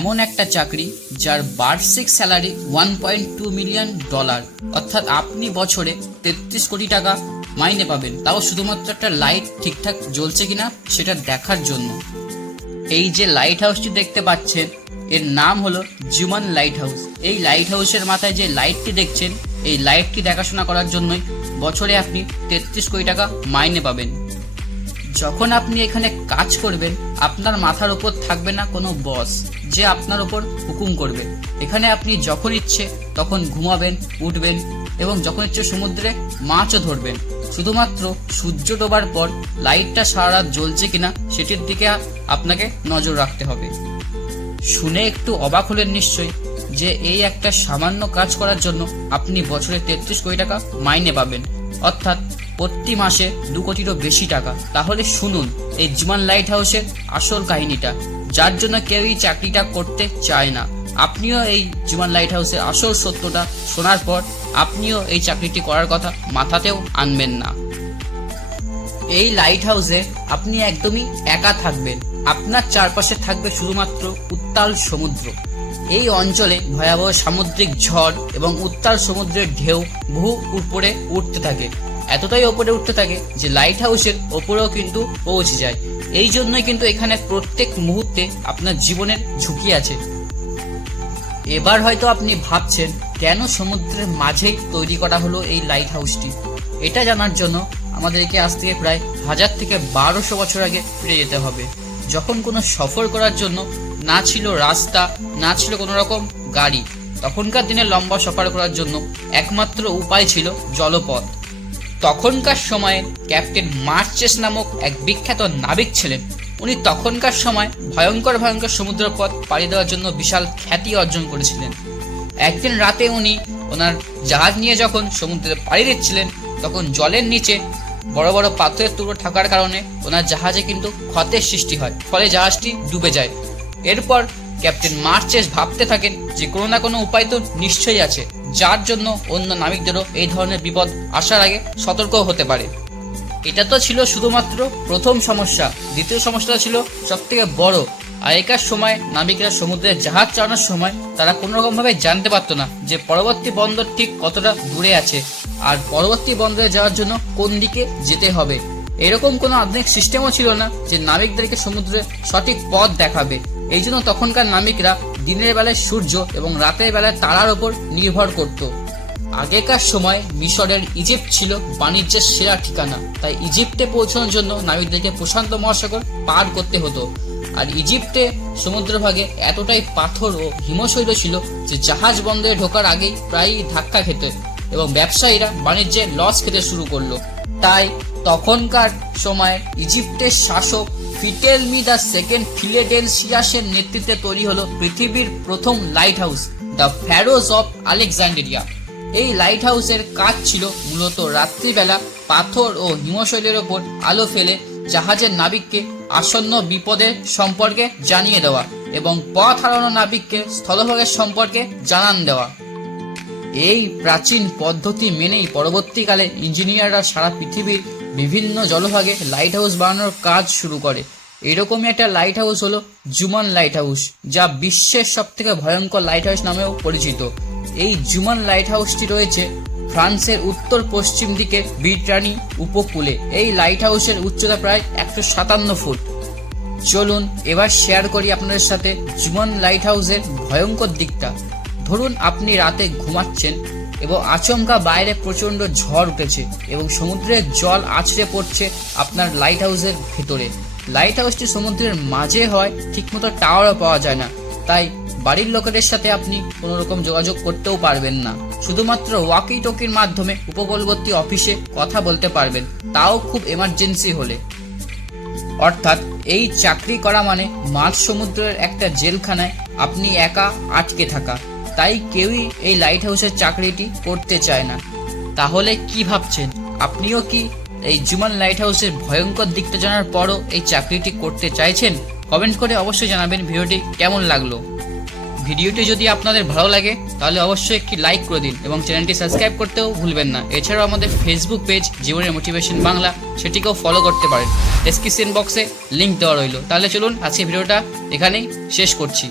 এমন একটা চাকরি যার বার্ষিক স্যালারি $1.2 মিলিয়ন, অর্থাৎ আপনি বছরে 33 কোটি টাকা মাইনে পাবেন, তাও শুধুমাত্র একটা লাইট ঠিকঠাক জ্বলছে কিনা সেটা দেখার জন্য। এই যে লাইট হাউসটি দেখতে পাচ্ছেন এর নাম হলো জুমান লাইট হাউস। এই লাইট হাউসের মাথায় যে লাইটটি দেখছেন, এই লাইটটি দেখাশোনা করার জন্যই বছরে আপনি 33 কোটি টাকা মাইনে পাবেন। যখন আপনি এখানে কাজ করবেন, আপনার মাথার উপর থাকবে না কোনো বস যে আপনার উপর হুকুম করবে। এখানে আপনি যখন ইচ্ছে তখন ঘুমাবেন, উঠবেন এবং যখন ইচ্ছে সমুদ্রে মাছও ধরবেন। শুধুমাত্র সূর্য ডোবার পর লাইটটা সারা রাত জ্বলছে কিনা সেটির দিকে আপনাকে নজর রাখতে হবে। শুনে একটু অবাক হলেন নিশ্চয়ই যে এই একটা সামান্য কাজ করার জন্য আপনি বছরে 33 কোটি টাকা মাইনে পাবেন, অর্থাৎ প্রতি মাসে 2 কোটিরও বেশি টাকা। তাহলে শুনুন এই জুমান লাইট হাউসের আসল কাহিনীটা, যার জন্য কেউ এই চাকরিটা করতে চায় না। আপনিও এই জুমান লাইট হাউসের আসল সত্যটা শোনার পর আপনিও এই চাকরিটি করার কথা মাথাতেও আনবেন না। এই লাইট হাউসে আপনি একদমই একা থাকবেন। আপনার চারপাশে থাকবে শুধুমাত্র উত্তাল সমুদ্র। এই অঞ্চলে ভয়াবহ সামুদ্রিক ঝড় এবং উত্তাল সমুদ্রের ঢেউ বহু উপরে উঠতে থাকে, এতটাই ওপরে উঠতে থাকে যে লাইট হাউসের ওপরেও কিন্তু পৌঁছে যায়। এই জন্যই কিন্তু এখানে প্রত্যেক মুহূর্তে আপনার জীবনের ঝুঁকি আছে। এবার হয়তো আপনি ভাবছেন কেন সমুদ্রের মাঝেই তৈরি করা হলো এই লাইট হাউসটি। এটা জানার জন্য আমাদেরকে আজ থেকে প্রায় 1000 থেকে 1200 বছর আগে ফিরে যেতে হবে, যখন কোনো সফর করার জন্য না ছিল রাস্তা, না ছিল কোনো রকম গাড়ি। তখনকার দিনে লম্বা সফর করার জন্য একমাত্র উপায় ছিল জলপথ। তখনকার সময়ে ক্যাপ্টেন মার্চেস নামক এক বিখ্যাত নাবিক ছিলেন। উনি তখনকার সময় ভয়ঙ্কর ভয়ঙ্কর সমুদ্র পথ পাড়ি দেওয়ার জন্য বিশাল খ্যাতি অর্জন করেছিলেন। একদিন রাতে উনি ওনার জাহাজ নিয়ে যখন সমুদ্রে পাড়ি দিচ্ছিলেন, তখন জলের নিচে বড় বড় পাথরের টুকরো থাকার কারণে ওনার জাহাজে কিন্তু ক্ষতের সৃষ্টি হয়, ফলে জাহাজটি ডুবে যায়। এরপর ক্যাপ্টেন মার্চেস ভাবতে থাকেন যে কোনো না কোনো উপায় তো নিশ্চয়ই আছে, যার জন্য অন্য নাবিকদেরও এই ধরনের বিপদ আসার আগে সতর্ক হতে পারে। এটা তো ছিল শুধুমাত্র প্রথম সমস্যা। দ্বিতীয় সমস্যাটা ছিল সব থেকে বড়। আগেকার সময় নাবিকরা সমুদ্রের জাহাজ চালানোর সময় তারা কোনো রকমভাবে জানতে পারতো না যে পরবর্তী বন্দর ঠিক কতটা দূরে আছে, আর পরবর্তী বন্দরে যাওয়ার জন্য কোন দিকে যেতে হবে। এরকম কোনো আধুনিক সিস্টেমও ছিল না যে নাবিকদেরকে সমুদ্রের সঠিক পথ দেখাবে। এই জন্য তখনকার নাবিকরা দিনের বেলায় সূর্য এবং রাতের বেলায় তারার ওপর নির্ভর করত। আগেকার সময় মিশরের ইজিপ্ট ছিল বাণিজ্যের সেরা ঠিকানা, তাই ইজিপ্টে পৌঁছানোর জন্য নাবিকদেরকে প্রশান্ত মহাসাগর পার করতে হতো। আর ইজিপ্টে সমুদ্রভাগে এতটাই পাথর ও হিমশৈল ছিল যে জাহাজ বন্দরে ঢোকার আগেই প্রায়ই ধাক্কা খেতে এবং ব্যবসায়ীরা বাণিজ্যে লস খেতে শুরু করলো। তাই তখনকার সময় ইজিপ্টের শাসক ফিটেলমি দ্য সেকেন্ড ফিলাডেলফিয়াসের নেতৃত্বে তৈরি হলো পৃথিবীর প্রথম lighthouse, the Pharos of Alexandria. এই লাইট হাউসের কাজ ছিল মূলত রাত্রিবেলা পাথর ও হিমশৈলের ওপর আলো ফেলে জাহাজের নাবিককে আসন্ন বিপদের সম্পর্কে জানিয়ে দেওয়া এবং পথ হারানো নাবিককে স্থলভাগের সম্পর্কে জানান দেওয়া। এই প্রাচীন পদ্ধতি মেনেই পরবর্তীকালে ইঞ্জিনিয়াররা সারা পৃথিবীর বিভিন্ন জলভাগে লাইট হাউস বানানোর কাজ শুরু করে। এরকমই একটা লাইট হাউস হলো জুমান লাইট হাউস, যা বিশ্বের সবথেকে ভয়ঙ্কর লাইট হাউস নামেও পরিচিত। এই জুমান লাইট হাউসটি রয়েছে ফ্রান্সের উত্তর পশ্চিম দিকে ব্রিটানি উপকূলে। এই লাইট হাউসের উচ্চতা প্রায় 157 ফুট। চলুন এবার শেয়ার করি আপনাদের সাথে জুমান লাইট হাউসের ভয়ঙ্কর দিকটা। ধরুন আপনি রাতে ঘুমাচ্ছেন এবং আচমকা বাইরে প্রচন্ড ঝড় উঠেছে এবং সমুদ্রের জল আছড়ে পড়ছে আপনার লাইট হাউসের ভেতরে। লাইট হাউসটি সমুদ্রের মাঝে হয়, ঠিকমতো টাওয়ারও পাওয়া যায় না, তাই বাড়ির লোকেদের সাথে আপনি কোনো রকম যোগাযোগ করতেও পারবেন না। শুধুমাত্র ওয়াকি টকির মাধ্যমে উপকূলবর্তী অফিসে কথা বলতে পারবেন, তাও খুব এমার্জেন্সি হলে। অর্থাৎ এই চাকরি করা মানে মাঝ সমুদ্রের একটা জেলখানায় আপনি একা আটকে থাকা। তাই কেউই এই লাইট হাউসের চাকরিটি করতে চায় না। তাহলে কি ভাবছেন, আপনিও কি এই জুমান লাইট হাউসের ভয়ঙ্কর দিকটা জানার পরও এই চাকরিটি করতে চাইছেন? কমেন্ট করে অবশ্যই জানাবেন ভিডিওটি কেমন লাগলো। ভিডিওটি যদি আপনাদের ভালো লাগে তাহলে অবশ্যই একটি লাইক করে দিন এবং চ্যানেলটি সাবস্ক্রাইব করতেও ভুলবেন না। এছাড়াও আমাদের ফেসবুক পেজ জীবনের মোটিভেশন বাংলা, সেটিকেও ফলো করতে পারেন। ডেসক্রিপশন বক্সে লিঙ্ক দেওয়া রইল। তাহলে চলুন আজকে ভিডিওটা এখানেই শেষ করছি।